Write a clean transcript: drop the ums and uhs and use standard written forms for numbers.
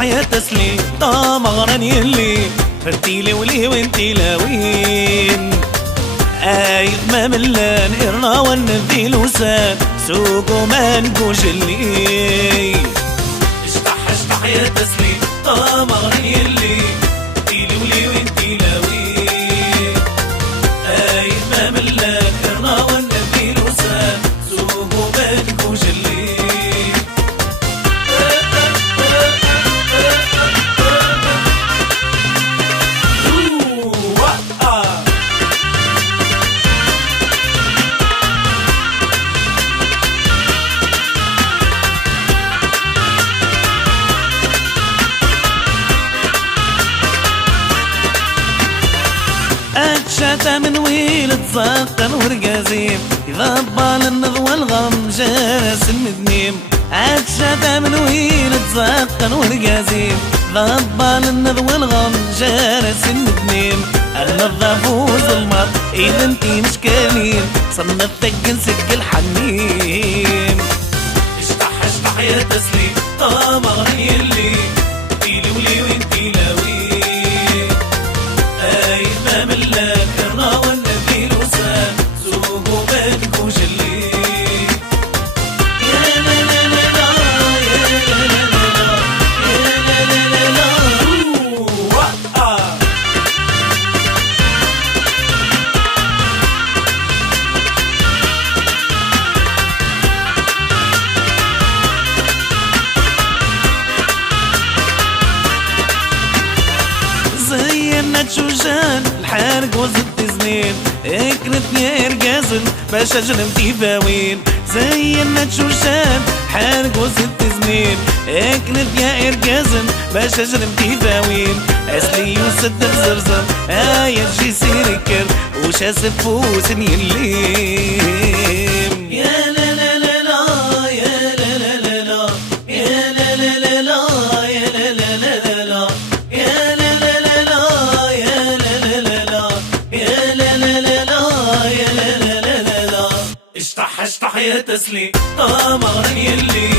اشطح يا تسلي طمغرن يلي فرتيلي ولي وانتي لاوين آيد ما ملان إرنا والنذي لوسان سوقو ما نقوش اللي اشطح يا تسلي طمغرن يلي فرتيلي ولي وانتي لاوين آيد ما ملان إرنا والنذي لوسان سوقو ما نقوش اللي شاتا من ويل تزقن ورقازيم إذا بال النضوى الغم جرس المذنيم عاد شاتا من ويل تزقن ورقازيم إذا بال النضوى الغم جرس المذنيم النظف وظلمات إذا انتي مش كليم صنفتك نسك الحنين اشطح يا تسليم طمغرن يلي تيلي ولي وانتي لاوي ما ملاك الرا والنبي لوسان سوقو ما نكوش اللي يا لا لا لا لا يا لا لا لا لا يا لا لا لا لا زينا تشوشان الحارق وزدت سنين اكرتني يا ارقازن باش اجرمتي فاوين زينا تشوشان حارق وزدت سنين اكرتني يا ارقازن باش اجرمتي فاوين اسلي وسد الزرزر يا جي سيركر وش اسفوس الليم يا لا لا لا لا يا لا لا لا لا يا لا لا لا لا يا لا لا لا لا يا لا لا لا لا يا لا لا لا لا يا لا لا لا لا يا لا لا لا لا اشطح يا تسلي طمغرن يلي